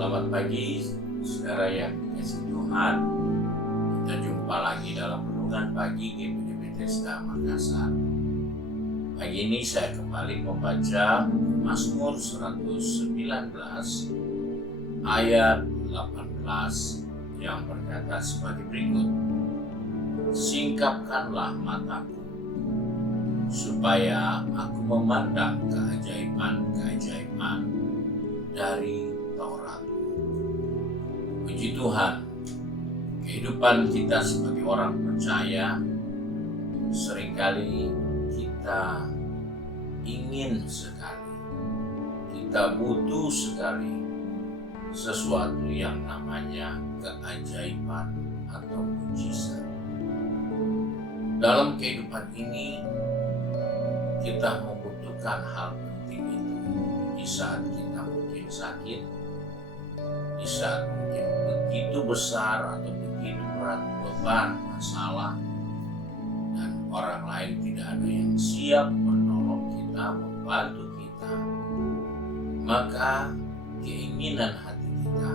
Selamat pagi, saudara yang dikasihi Tuhan. Kita jumpa lagi dalam renungan pagi GPD Bethesda Makassar. Pagi ini saya kembali membaca Mazmur 119 ayat 18 yang berkata sebagai berikut. Singkapkanlah mataku, supaya aku memandang keajaiban-keajaiban dari Taurat. Puji Tuhan, kehidupan kita sebagai orang percaya, seringkali kita ingin sekali, kita butuh sekali sesuatu yang namanya keajaiban atau mujizat. Dalam kehidupan ini, kita membutuhkan hal penting itu di saat kita mungkin sakit, di saat mungkin begitu besar atau begitu berat beban masalah, dan orang lain tidak ada yang siap menolong kita, membantu kita. Maka keinginan hati kita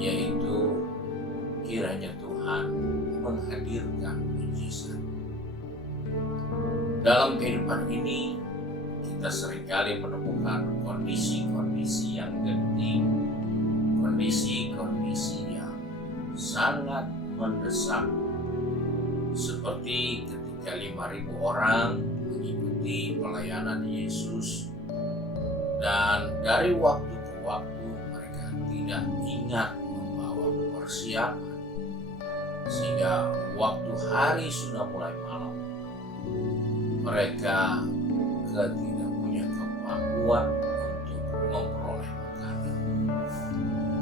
yaitu kiranya Tuhan menghadirkan mujizat. Dalam kehidupan ini, kita seringkali menemukan kondisi-kondisi yang genting, kondisi-kondisi yang sangat mendesak. Seperti ketika 5.000 orang mengikuti pelayanan Yesus, dan dari waktu ke waktu mereka tidak ingat membawa persiapan, sehingga waktu hari sudah mulai malam, mereka tidak punya kemampuan untuk memperoleh makanan.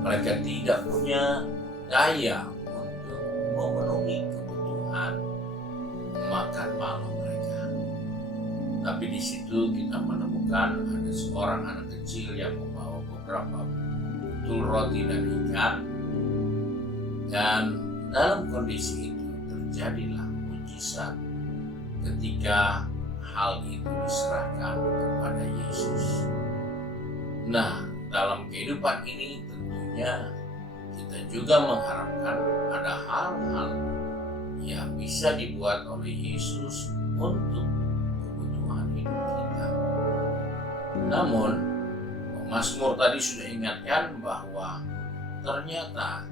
Mereka tidak punya daya untuk memenuhi kebutuhan makan malam mereka. Tapi di situ kita menemukan ada seorang anak kecil yang membawa beberapa butul roti dan ikan, dan dalam kondisi itu terjadilah mujizat ketika hal itu diserahkan kepada Yesus. Nah, dalam kehidupan ini tentunya kita juga mengharapkan ada hal-hal yang bisa dibuat oleh Yesus untuk kebutuhan hidup kita. Namun, Mazmur tadi sudah ingatkan bahwa ternyata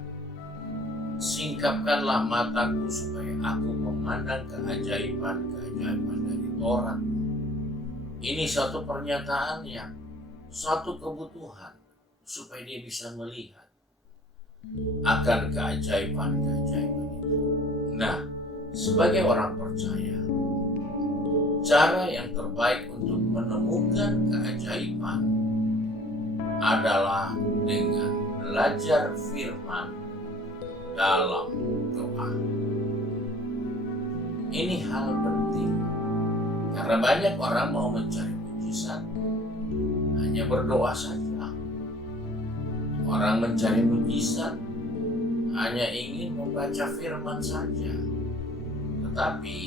singkapkanlah mataku supaya aku memandang keajaiban-keajaiban dari Taurat. Ini satu pernyataan yang satu kebutuhan supaya dia bisa melihat akan keajaiban-keajaiban itu. Nah, sebagai orang percaya, cara yang terbaik untuk menemukan keajaiban adalah dengan belajar firman dalam doa. Ini hal penting karena banyak orang mau mencari mujizat hanya berdoa saja. Orang mencari mujizat hanya ingin membaca firman saja. Tetapi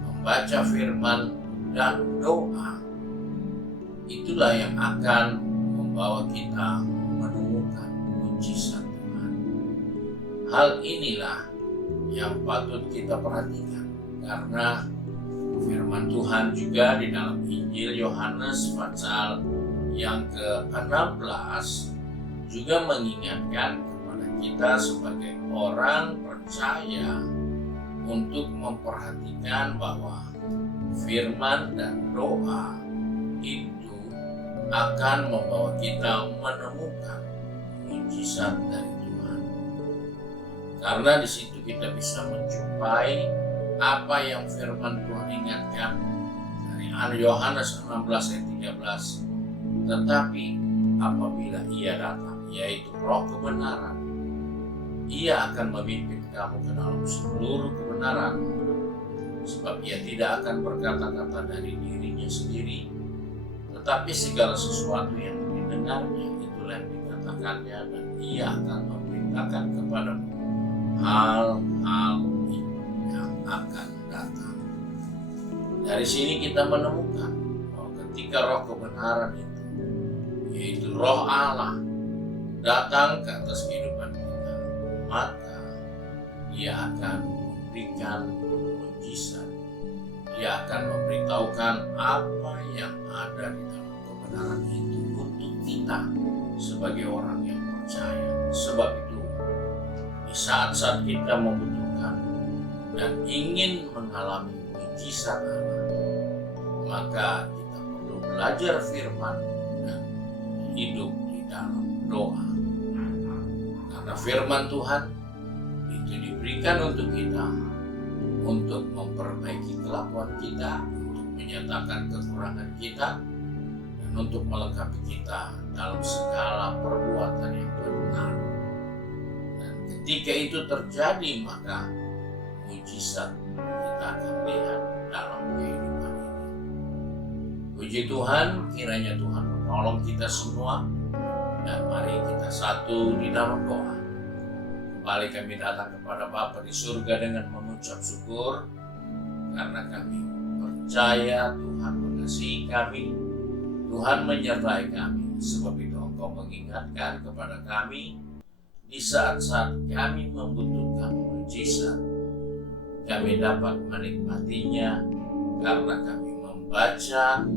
membaca firman dan doa itulah yang akan membawa kita menemukan mujizat Tuhan. Hal inilah yang patut kita perhatikan, karena firman Tuhan juga di dalam Injil Yohanes pasal yang ke-16 juga mengingatkan kepada kita sebagai orang percaya untuk memperhatikan bahwa firman dan doa itu akan membawa kita menemukan mujizat dari Tuhan. Karena di situ kita bisa menjumpai apa yang firman Tuhan ingatkan dari Yohanes 16 ayat 13. Tetapi apabila ia datang, yaitu Roh kebenaran, ia akan memimpin kamu ke dalam seluruh kebenaran, sebab ia tidak akan berkata-kata dari dirinya sendiri, tetapi segala sesuatu yang didengarnya itulah yang dikatakannya, dan ia akan memberitakan kepadamu hal-hal yang akan datang. Dari sini kita menemukan bahwa ketika Roh kebenaran itu, yaitu Roh Allah, datang ke atas kehidupan kita, maka Dia akan memberikan mujizat. Dia akan memberitahukan apa yang ada di dalam kebenaran itu untuk kita sebagai orang yang percaya. Sebab itu, di saat-saat kita membutuhkan dan ingin mengalami mujizat Allah, maka kita perlu belajar firman dan hidup di dalam doa. Karena firman Tuhan itu diberikan untuk kita, untuk memperbaiki kelakuan kita, untuk menyatakan kekurangan kita, dan untuk melengkapi kita dalam segala perbuatan yang benar. Dan ketika itu terjadi, maka mujizat kita akan lihat dalam kehidupan ini. Puji Tuhan, kiranya Tuhan menolong kita semua, dan mari kita satu di dalam doa. Kembali kami datang kepada Bapa di surga dengan mengucap syukur, karena kami percaya Tuhan mengasihi kami, Tuhan menyertai kami. Sebab itu Engkau mengingatkan kepada kami di saat-saat kami membutuhkan mujizat. Kami dapat menikmatinya karena kami membaca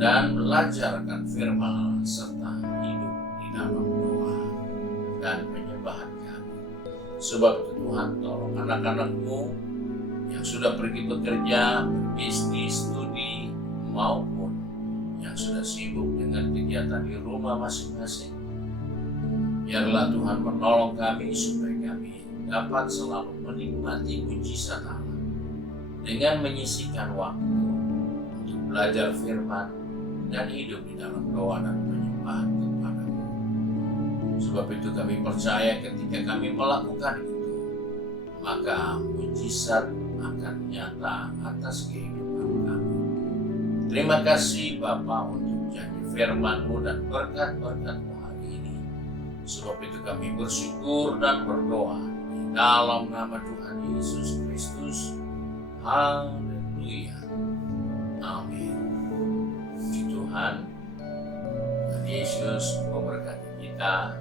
dan belajar akan firman Allah serta hidup di dalam doa dan penyembahan kami. Sebab itu Tuhan, tolong anak-anak-Mu yang sudah pergi bekerja, berbisnis, studi, maupun yang sudah sibuk dengan kegiatan di rumah masing-masing. Biarlah Tuhan menolong kami supaya kami dapat selalu menikmati mujizat Allah dengan menyisihkan waktu untuk belajar firman dan hidup di dalam doa dan penyembahan kepada-Mu. Sebab itu kami percaya ketika kami melakukan itu, maka mujizat akan nyata atas kehidupan kami. Terima kasih Bapa untuk janji firman-Mu dan berkat-berkat-Mu hari ini. Sebab itu kami bersyukur dan berdoa di dalam nama Tuhan Yesus Kristus. Haleluya. Amin. Puji Tuhan. Tuhan Yesus memberkati kita.